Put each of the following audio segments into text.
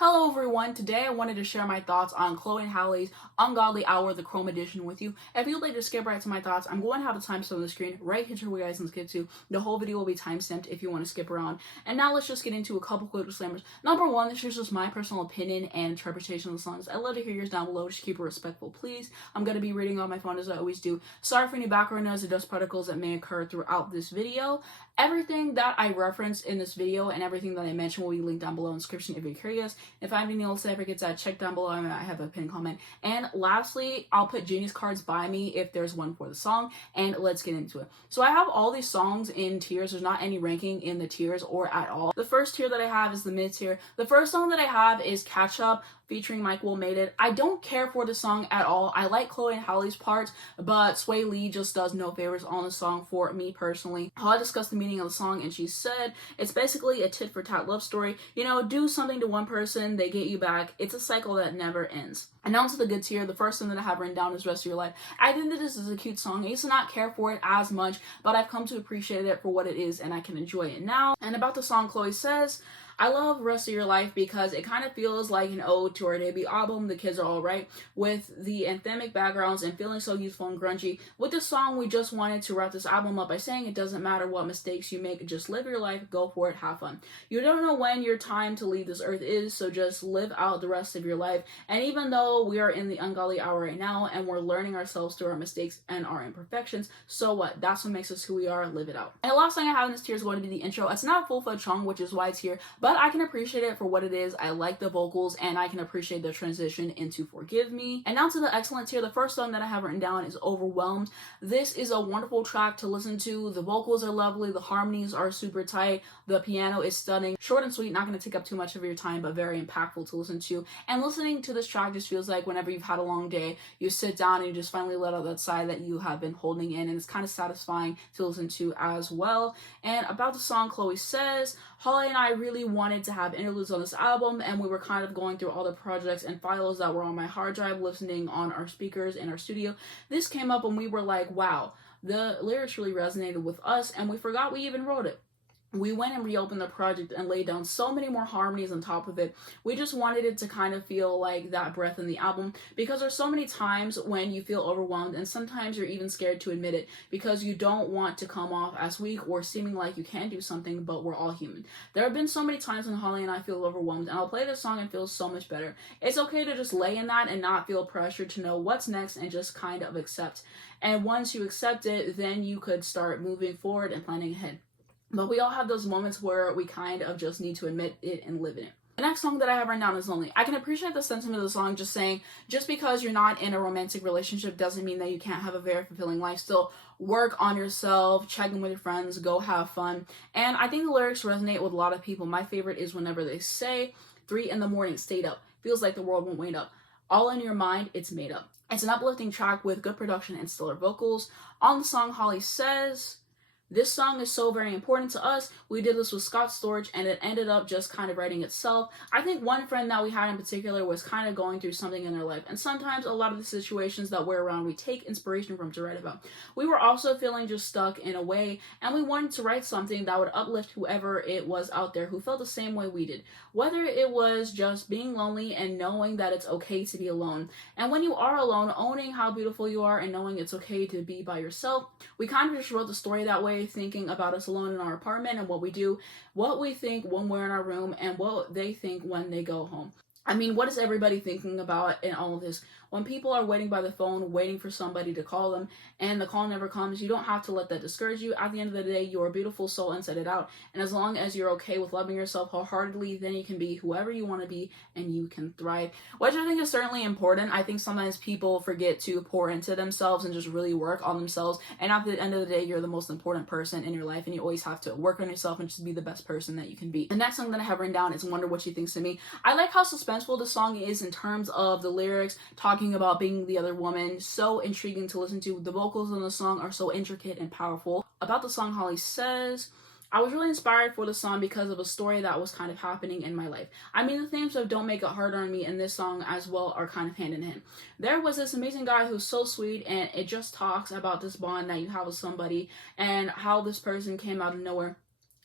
Hello everyone, today I wanted to share my thoughts on Chloe and Halle's Ungodly Hour, the Chrome edition with you. If you'd like to skip right to my thoughts, I'm going to have the timestamp on the screen right here where you guys can skip to. The whole video will be timestamped if you want to skip around. And now let's just get into a couple quick disclaimers. Number one, this is just my personal opinion and interpretation of the songs. I'd love to hear yours down below, just keep it respectful please. I'm going to be reading on my phone as I always do. Sorry for any background noise or dust particles that may occur throughout this video. Everything that I referenced in this video and everything that I mentioned will be linked down below in the description if you're curious. If I have any else that I forget to check down below, I might have a pinned comment. And lastly, I'll put Genius cards by me if there's one for the song, and let's get into it. So I have all these songs in tiers. There's not any ranking in the tiers or at all. The first tier that I have is the mid tier. The first song that I have is Catch Up featuring Mike Will Made It. I don't care for the song at all. I like Chloe and Halle's parts, but Sway Lee just does no favors on the song for me personally. Halle discussed the meaning of the song and she said, it's basically a tit for tat love story. You know, do something to one person, they get you back. It's a cycle that never ends. And now to the good tier. The first thing that I have written down is Rest of Your Life. I think that this is a cute song. I used to not care for it as much, but I've come to appreciate it for what it is and I can enjoy it now. And about the song, Chloe says, I love Rest of Your Life because it kind of feels like an ode to our debut album, The Kids Are Alright, with the anthemic backgrounds and feeling so youthful and grungy. With this song, we just wanted to wrap this album up by saying it doesn't matter what mistakes you make, just live your life, go for it, have fun. You don't know when your time to leave this earth is, so just live out the rest of your life. And even though we are in the ungodly hour right now and we're learning ourselves through our mistakes and our imperfections, so what? That's what makes us who we are, live it out. And the last thing I have in this tier is going to be the intro. It's not a full-fledged song, which is why it's here, but I can appreciate it for what it is. I like the vocals and I can appreciate the transition into Forgive Me. And now to the excellent tier. The first song that I have written down is Overwhelmed. This is a wonderful track to listen to. The vocals are lovely, the harmonies are super tight, the piano is stunning. Short and sweet, not going to take up too much of your time, but very impactful to listen to. And listening to this track just feels like whenever you've had a long day, you sit down and you just finally let out that sigh that you have been holding in, and it's kind of satisfying to listen to as well. And about the song, Chloe says, Halle and I really wanted to have interludes on this album, and we were kind of going through all the projects and files that were on my hard drive, listening on our speakers in our studio. This came up and we were like, wow, the lyrics really resonated with us, and we forgot we even wrote it. We went and reopened the project and laid down so many more harmonies on top of it. We just wanted it to kind of feel like that breath in the album, because there's so many times when you feel overwhelmed and sometimes you're even scared to admit it because you don't want to come off as weak or seeming like you can do something, but we're all human. There have been so many times when Halle and I feel overwhelmed, and I'll play this song and feel so much better. It's okay to just lay in that and not feel pressure to know what's next and just kind of accept. And once you accept it, then you could start moving forward and planning ahead. But we all have those moments where we kind of just need to admit it and live in it. The next song that I have written down is Lonely. I can appreciate the sentiment of the song, just saying, just because you're not in a romantic relationship doesn't mean that you can't have a very fulfilling life. Still, work on yourself, check in with your friends, go have fun. And I think the lyrics resonate with a lot of people. My favorite is whenever they say, 3 a.m, stayed up. Feels like the world won't wait up. All in your mind, it's made up. It's an uplifting track with good production and stellar vocals. On the song, Halle says, this song is so very important to us. We did this with Scott Storch and it ended up just kind of writing itself. I think one friend that we had in particular was kind of going through something in their life, and sometimes a lot of the situations that we're around we take inspiration from to write about. We were also feeling just stuck in a way, and we wanted to write something that would uplift whoever it was out there who felt the same way we did. Whether it was just being lonely and knowing that it's okay to be alone, and when you are alone, owning how beautiful you are and knowing it's okay to be by yourself. We kind of just wrote the story that way, thinking about us alone in our apartment and what we do, what we think when we're in our room, and what they think when they go home. I mean, what is everybody thinking about in all of this? When people are waiting by the phone, waiting for somebody to call them, and the call never comes, you don't have to let that discourage you. At the end of the day, you're a beautiful soul inside it out. And as long as you're okay with loving yourself wholeheartedly, then you can be whoever you want to be and you can thrive, which I think is certainly important. I think sometimes people forget to pour into themselves and just really work on themselves. And at the end of the day, you're the most important person in your life, and you always have to work on yourself and just be the best person that you can be. The next song that I have written down is Wonder What She Thinks of Me. I like how suspenseful the song is in terms of the lyrics, talking about being the other woman. So intriguing to listen to. The vocals on the song are so intricate and powerful. About the song, Halle says, I was really inspired for the song because of a story that was kind of happening in my life. I mean, the themes of Don't Make It Hard on Me and this song as well are kind of hand in hand. There was this amazing guy who's so sweet, and it just talks about this bond that you have with somebody and how this person came out of nowhere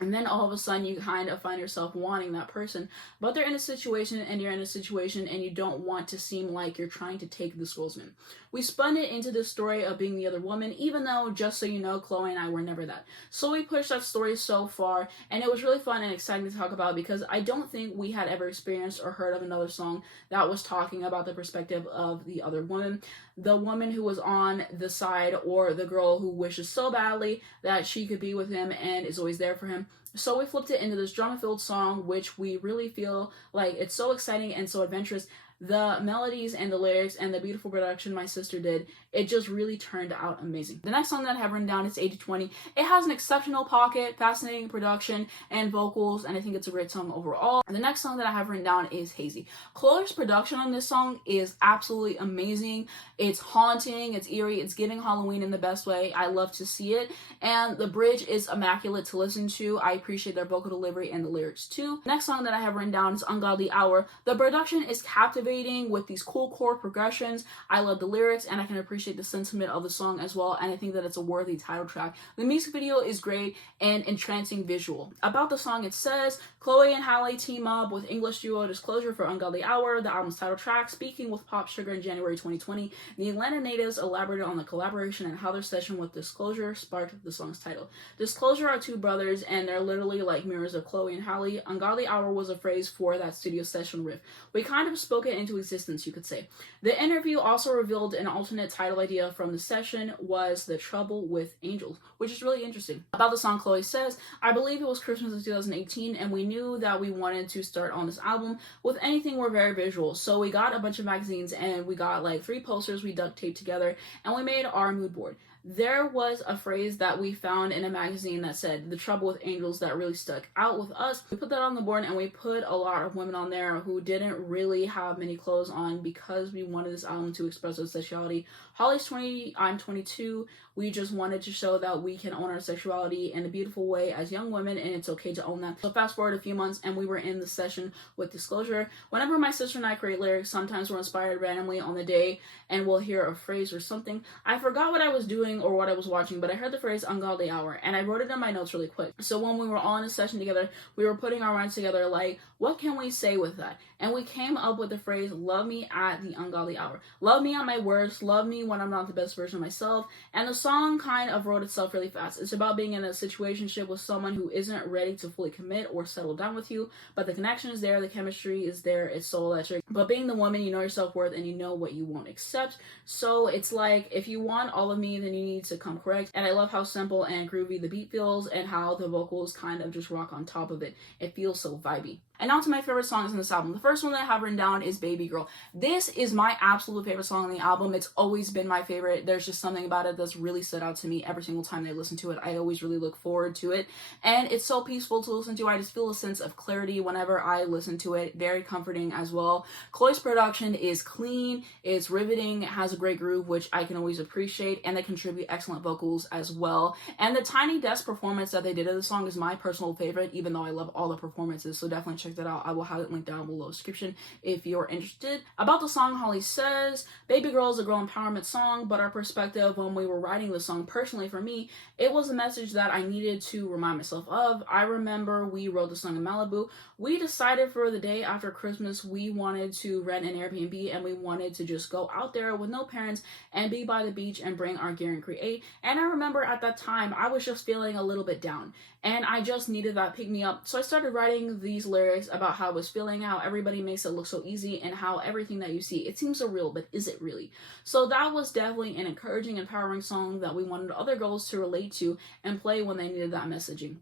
And then all of a sudden you kind of find yourself wanting that person, but they're in a situation and you're in a situation and you don't want to seem like you're trying to take this girl's man. We spun it into this story of being the other woman, even though, just so you know, Chloe and I were never that. So we pushed that story so far, and it was really fun and exciting to talk about because I don't think we had ever experienced or heard of another song that was talking about the perspective of the other woman. The woman who was on the side, or the girl who wishes so badly that she could be with him and is always there for him. So we flipped it into this drama-filled song, which we really feel like it's so exciting and so adventurous. The melodies and the lyrics and the beautiful production my sister did, it just really turned out amazing. The next song that I have written down is 80/20. It has an exceptional pocket, fascinating production, and vocals, and I think it's a great song overall. And the next song that I have written down is Hazy. Chloe's production on this song is absolutely amazing. It's haunting, it's eerie, it's giving Halloween in the best way. I love to see it. And the bridge is immaculate to listen to. I appreciate their vocal delivery and the lyrics too. The next song that I have written down is Ungodly Hour. The production is captivating with these cool chord progressions. I love the lyrics and I can appreciate the sentiment of the song as well, and I think that it's a worthy title track. The music video is great and entrancing visual. About the song, it says, Chloe and Halle team up with English duo Disclosure for Ungodly Hour, the album's title track. Speaking with Pop Sugar in January 2020, the Atlanta natives elaborated on the collaboration and how their session with Disclosure sparked the song's title. Disclosure are two brothers and they're literally like mirrors of Chloe and Halle. Ungodly Hour was a phrase for that studio session riff. We kind of spoke it into existence, you could say. The interview also revealed an alternate title idea from the session was The Trouble with Angels, which is really interesting. About the song, Chloe says, I believe it was Christmas of 2018 and we knew that we wanted to start on this album with anything we're very visual. So we got a bunch of magazines and we got like 3 posters we duct taped together and we made our mood board. There was a phrase that we found in a magazine that said, The Trouble with Angels, that really stuck out with us. We put that on the board and we put a lot of women on there who didn't really have many clothes on because we wanted this album to express our sexuality. Holly's 20, I'm 22. We just wanted to show that we can own our sexuality in a beautiful way as young women, and it's okay to own that. So fast forward a few months and we were in the session with Disclosure. Whenever my sister and I create lyrics, sometimes we're inspired randomly on the day and we'll hear a phrase or something. I forgot what I was doing or what I was watching, but I heard the phrase Ungodly Hour and I wrote it in my notes really quick. So when we were all in a session together, we were putting our minds together like, what can we say with that? And we came up with the phrase, love me at the ungodly hour. Love me at my worst, love me when I'm not the best version of myself. And the song kind of wrote itself really fast. It's about being in a situationship with someone who isn't ready to fully commit or settle down with you, but the connection is there, the chemistry is there, it's so electric. But being the woman, you know your self-worth and you know what you won't accept. So it's like, if you want all of me, then you need to come correct. And I love how simple and groovy the beat feels and how the vocals kind of just rock on top of it. It feels so vibey. And now to my favorite songs in this album. The first one that I have written down is Baby Girl. This is my absolute favorite song on the album. It's always been my favorite. There's just something about it that's really stood out to me every single time I listen to it. I always really look forward to it. And it's so peaceful to listen to. I just feel a sense of clarity whenever I listen to it. Very comforting as well. Chloe's production is clean, it's riveting, it has a great groove, which I can always appreciate, and they contribute excellent vocals as well. And the Tiny Desk performance that they did of the song is my personal favorite, even though I love all the performances, so definitely check that out. I will have it linked down below in the description if you're interested. About the song, Holly says, Baby Girl is a girl empowerment song, but our perspective when we were writing the song, personally for me, it was a message that I needed to remind myself of. I remember we wrote the song in Malibu. We decided for the day after Christmas we wanted to rent an Airbnb and we wanted to just go out there with no parents and be by the beach and bring our gear and create. And I remember at that time I was just feeling a little bit down and I just needed that pick me up. So I started writing these lyrics about how I was feeling, how everybody makes it look so easy, and how everything that you see, it seems so real, but is it really? So that was definitely an encouraging, empowering song that we wanted other girls to relate to and play when they needed that messaging.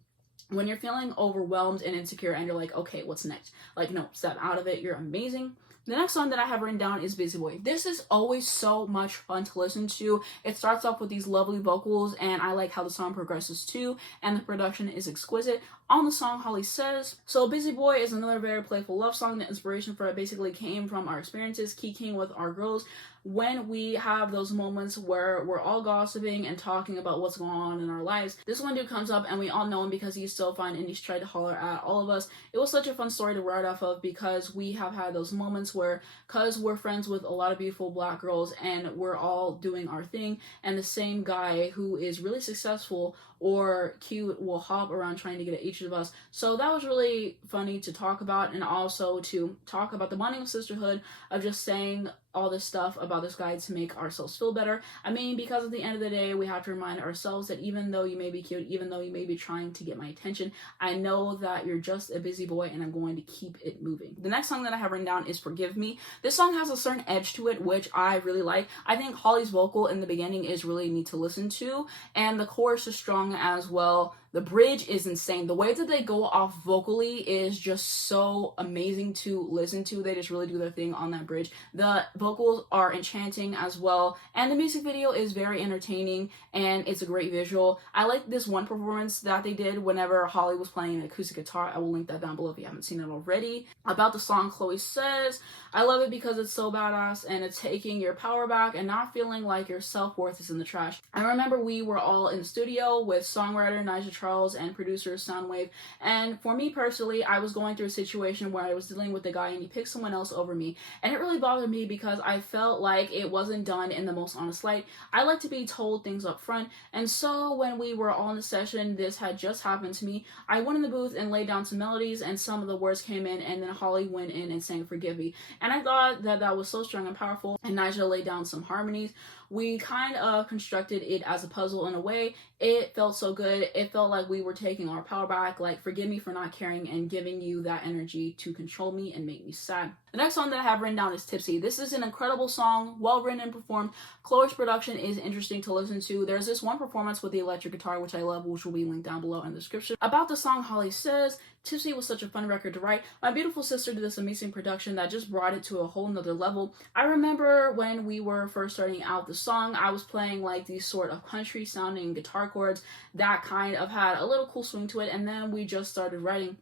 When you're feeling overwhelmed and insecure and you're like, okay, what's next? Like, no, step out of it. You're amazing. The next song that I have written down is Busy Boy. This is always so much fun to listen to. It starts off with these lovely vocals, and I like how the song progresses too, and the production is exquisite. On the song, Holly says, so Busy Boy is another very playful love song. The inspiration for it basically came from our experiences kicking with our girls when we have those moments where we're all gossiping and talking about what's going on in our lives. This one dude comes up and we all know him because he's so fun and he's tried to holler at all of us. It was such a fun story to write off of because we have had those moments where, because we're friends with a lot of beautiful black girls and we're all doing our thing, and the same guy who is really successful or cute will hop around trying to get at each each of us. So that was really funny to talk about, and also to talk about the bonding of sisterhood, of just saying all this stuff about this guy to make ourselves feel better. I mean, because at the end of the day, we have to remind ourselves that even though you may be cute, even though you may be trying to get my attention, I know that you're just a busy boy and I'm going to keep it moving. The next song that I have written down is Forgive Me. This song has a certain edge to it, which I really like. I think Holly's vocal in the beginning is really neat to listen to, and the chorus is strong as well. The bridge is insane. The way that they go off vocally is just so amazing to listen to. They just really do their thing on that bridge. The vocals are enchanting as well, and the music video is very entertaining, and it's a great visual. I like this one performance that they did whenever Holly was playing an acoustic guitar. I will link that down below if you haven't seen it already. About the song, Chloe says, I love it because it's so badass and it's taking your power back and not feeling like your self-worth is in the trash. I remember we were all in the studio with songwriter Nigel Charles and producer Soundwave, and for me personally, I was going through a situation where I was dealing with a guy and he picked someone else over me, and it really bothered me because I felt like it wasn't done in the most honest light. I like to be told things up front, and so when we were all in the session, this had just happened to me. I went in the booth and laid down some melodies, and some of the words came in, and then Holly went in and sang Forgive Me, and I thought that that was so strong and powerful, and Nigel laid down some harmonies. We kind of constructed it as a puzzle in a way. It felt so good. It felt like we were taking our power back, like forgive me for not caring and giving you that energy to control me and make me sad. The next song that I have written down is Tipsy. This is an incredible song, well written and performed. Chloe's production is interesting to listen to. There's this one performance with the electric guitar, which I love, which will be linked down below in the description. About the song, Holly says, Tipsy was such a fun record to write. My beautiful sister did this amazing production that just brought it to a whole nother level. I remember when we were first starting out the song, I was playing like these sort of country sounding guitar chords that kind of had a little cool swing to it, and then we just started writing.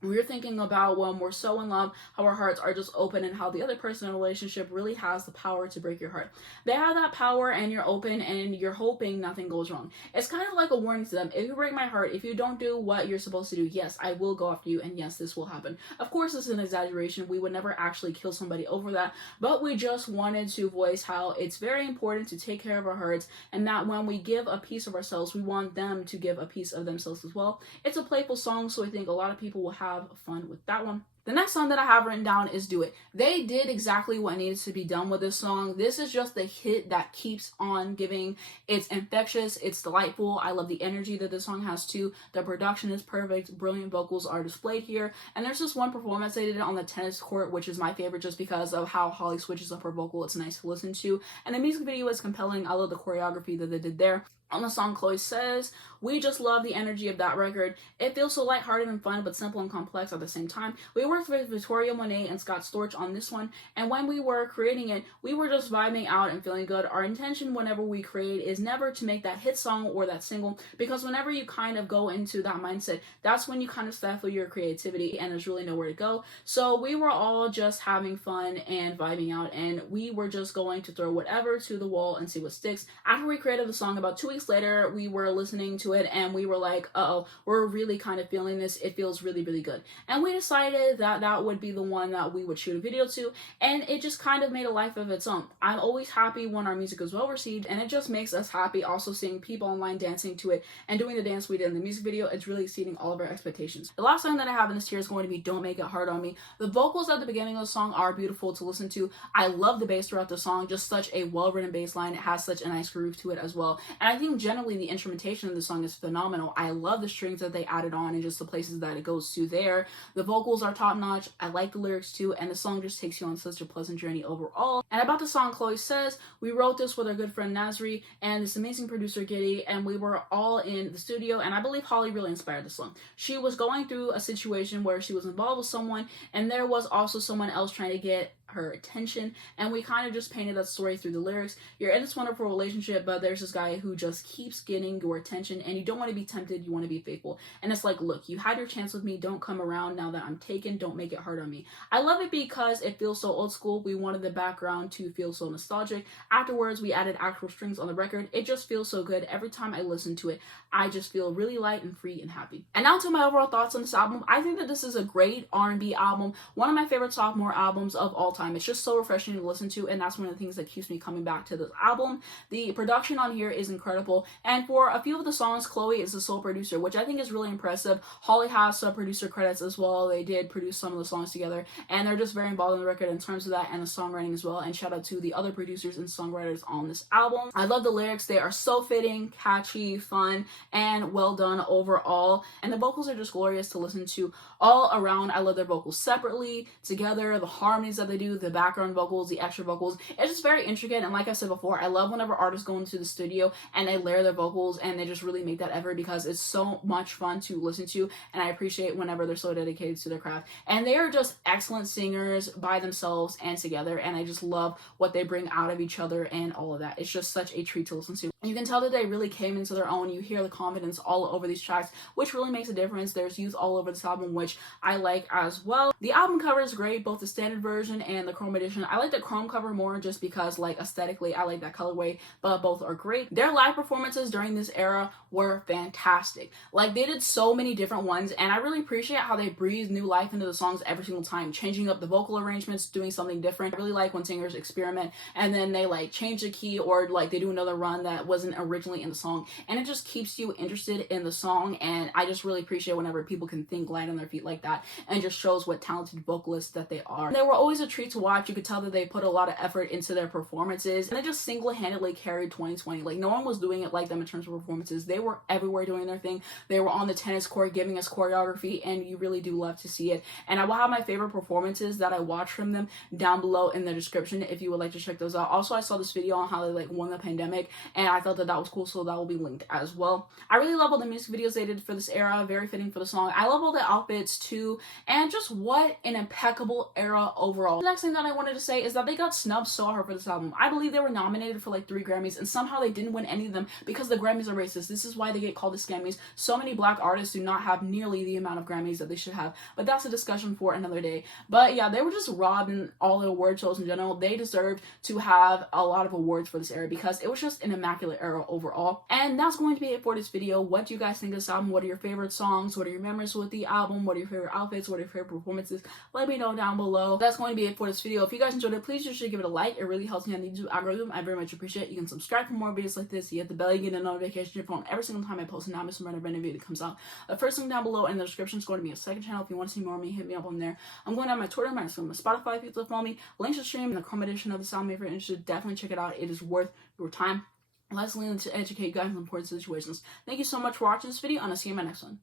We were thinking about when we're so in love, how our hearts are just open, and how the other person in a relationship really has the power to break your heart. They have that power, and you're open, and you're hoping nothing goes wrong. It's kind of like a warning to them. If you break my heart, if you don't do what you're supposed to do, yes, I will go after you, and yes, this will happen. Of course, this is an exaggeration. We would never actually kill somebody over that, but we just wanted to voice how it's very important to take care of our hearts, and that when we give a piece of ourselves, we want them to give a piece of themselves as well. It's a playful song, so I think a lot of people will have fun with that one. The next song that I have written down is Do It. They did exactly what needed to be done with this song. This is just the hit that keeps on giving. It's infectious, it's delightful. I love the energy that this song has too. The production is perfect, brilliant vocals are displayed here. And there's this one performance they did on the tennis court, which is my favorite just because of how Holly switches up her vocal. It's nice to listen to. And the music video is compelling. I love the choreography that they did there. On the song, Chloe says, we just love the energy of that record. It feels so lighthearted and fun, but simple and complex at the same time. We worked with Victoria Monet and Scott Storch on this one, and when we were creating it, we were just vibing out and feeling good. Our intention whenever we create is never to make that hit song or that single, because whenever you kind of go into that mindset, that's when you kind of stifle your creativity and there's really nowhere to go. So we were all just having fun and vibing out, and we were just going to throw whatever to the wall and see what sticks. After we created the song, about 2 weeks later, we were listening to it and we were like, uh-oh, we're really kind of feeling this. It feels really, really good. And we decided that that would be the one that we would shoot a video to, and it just kind of made a life of its own. I'm always happy when our music is well received, and it just makes us happy also seeing people online dancing to it and doing the dance we did in the music video. It's really exceeding all of our expectations. The last song that I have in this tier is going to be Don't Make It Hard on Me. The vocals at the beginning of the song are beautiful to listen to. I love the bass throughout the song, just such a well-written bass line. It has such a nice groove to it as well. And I think generally the instrumentation of the song is phenomenal. I love the strings that they added on and just the places that it goes to there. The vocals are top-notch. I like the lyrics too, and the song just takes you on such a pleasant journey overall. And about the song, Chloe says, we wrote this with our good friend Nasri and this amazing producer Giddy, and we were all in the studio, and I believe Holly really inspired the song. She was going through a situation where she was involved with someone, and there was also someone else trying to get her attention, and we kind of just painted that story through the lyrics. You're in this wonderful relationship, but there's this guy who just keeps getting your attention, and you don't want to be tempted, you want to be faithful. And it's like, look, you had your chance with me, don't come around now that I'm taken, don't make it hard on me. I love it because it feels so old school. We wanted the background to feel so nostalgic. Afterwards, we added actual strings on the record. It just feels so good. Every time I listen to it, I just feel really light and free and happy. And now to my overall thoughts on this album. I think that this is a great R&B album, one of my favorite sophomore albums of all time. It's just so refreshing to listen to, and that's one of the things that keeps me coming back to this album. The production on here is incredible, and for a few of the songs, Chloe is the sole producer, which I think is really impressive. Halle has some producer credits as well. They did produce some of the songs together, and they're just very involved in the record in terms of that and the songwriting as well. And shout out to the other producers and songwriters on this album. I love the lyrics. They are so fitting, catchy, fun, and well done overall. And the vocals are just glorious to listen to all around. I love their vocals separately, together, the harmonies that they do, the background vocals, the extra vocals. It's just very intricate. And like I said before, I love whenever artists go into the studio and they layer their vocals and they just really make that effort, because it's so much fun to listen to. And I appreciate whenever they're so dedicated to their craft. And they are just excellent singers by themselves and together. And I just love what they bring out of each other and all of that. It's just such a treat to listen to. You can tell that they really came into their own. You hear the confidence all over these tracks, which really makes a difference. There's youth all over this album, which I like as well. The album cover is great, both the standard version and the chrome edition. I like the chrome cover more just because, like, aesthetically, I like that colorway, but both are great. Their live performances during this era were fantastic. Like, they did so many different ones, and I really appreciate how they breathe new life into the songs every single time, changing up the vocal arrangements, doing something different. I really like when singers experiment and then they like change the key, or like they do another run that wasn't originally in the song, and it just keeps you interested in the song. And I just really appreciate whenever people can think light on their feet like that, and just shows what talented vocalists that they are. They were always a treat to watch. You could tell that they put a lot of effort into their performances, and they just single-handedly carried 2020. Like, no one was doing it like them in terms of performances. They were everywhere doing their thing. They were on the tennis court giving us choreography, and you really do love to see it. And I will have my favorite performances that I watched from them down below in the description if you would like to check those out. Also, I saw this video on how they like won the pandemic, and I thought that that was cool, so that will be linked as well. I really love all the music videos they did for this era, very fitting for the song. I love all the outfits too, and just what an impeccable era overall. The next thing that I wanted to say is that they got snubbed so hard for this album. I believe they were nominated for like 3 Grammys, and somehow they didn't win any of them because the Grammys are racist. This is why they get called the Scammys. So many black artists do not have nearly the amount of Grammys that they should have, but that's a discussion for another day. But yeah, they were just robbed in all the award shows in general. They deserved to have a lot of awards for this era because it was just an immaculate era overall. And that's going to be it for this video. What do you guys think of this album? What are your favorite songs? What are your memories with the album? What are your favorite outfits? What are your favorite performances? Let me know down below. That's going to be it for this video. If you guys enjoyed it, please just give it a like. It really helps me on the YouTube algorithm. I very much appreciate it. You can subscribe for more videos like this. You hit the bell, you get a notification to your phone every single time I post, and not miss a random video that comes out. The first link down below in the description is going to be a second channel. If you want to see more of me, hit me up on there. I'm going to have my Twitter, my Instagram, my Spotify if you'd like to follow me. Links to stream and the chrome edition of the sound. If you're interested, definitely check it out. It is worth your time. Let's learn to educate you guys in important situations. Thank you so much for watching this video, and I'll see you in my next one.